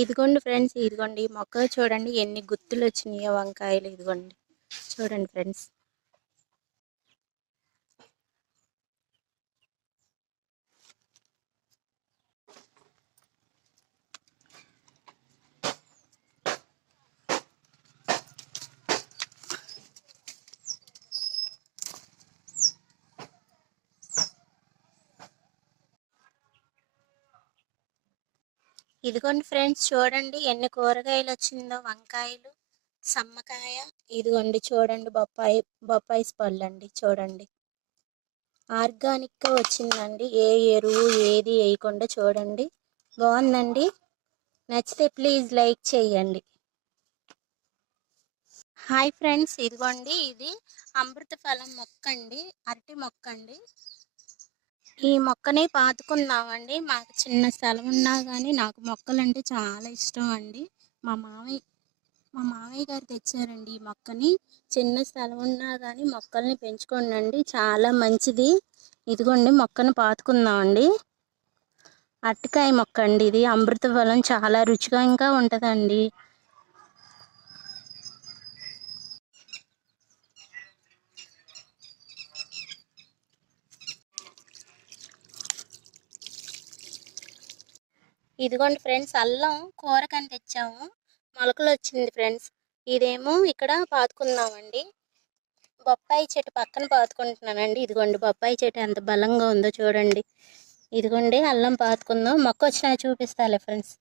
ఇదిగోండి ఫ్రెండ్స్, ఇదిగోండి ఈ మొక్కలు చూడండి ఎన్ని గుత్తులు వచ్చినాయో వంకాయలు. ఇదిగోండి చూడండి ఫ్రెండ్స్. ఇదిగోండి ఫ్రెండ్స్, చూడండి ఎన్ని కూరగాయలు వచ్చిందో. వంకాయలు, సమ్మకాయ, ఇదిగోండి చూడండి బొప్పాయి పళ్ళు అండి. చూడండి ఆర్గానిక్గా వచ్చిందండి, ఏ ఎరువు ఏది వేయకుండా. చూడండి బాగుందండి. నచ్చితే ప్లీజ్ లైక్ చేయండి. హాయ్ ఫ్రెండ్స్, ఇదిగోండి ఇది అమృత ఫలం మొక్క అండి, అరటి మొక్క అండి. ఈ మొక్కని పాతుకుందామండి. మాకు చిన్న స్థలం ఉన్నా కానీ నాకు మొక్కలంటే చాలా ఇష్టం అండి. మా మామయ్య గారు తెచ్చారండి ఈ మొక్కని. చిన్న స్థలం ఉన్నా కానీ మొక్కల్ని పెంచుకోండి, చాలా మంచిది. ఇదిగోండి మొక్కను పాతుకుందామండి. అరటికాయ మొక్క అండి, ఇది అమృత ఫలం చాలా రుచిగా ఉంటుందండి. ఇదిగోండి ఫ్రెండ్స్, అల్లం కూరకని తెచ్చాము, మొలకలు వచ్చింది ఫ్రెండ్స్. ఇదేమో ఇక్కడ పాతుకుందామండి. బొప్పాయి చెట్టు పక్కన పాతుకుంటున్నానండి. ఇదిగోండి బొప్పాయి చెట్టు ఎంత బలంగా ఉందో చూడండి. ఇదిగోండి అల్లం పాతుకుందాం. మొక్క వచ్చినా చూపిస్తాలే ఫ్రెండ్స్.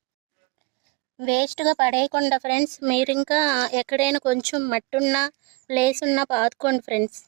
వేస్ట్గా పడేయకుండా ఫ్రెండ్స్, మీరు ఇంకా ఎక్కడైనా కొంచెం మట్టి ఉన్న ప్లేస్ ఉన్నా పాతుకోండి ఫ్రెండ్స్.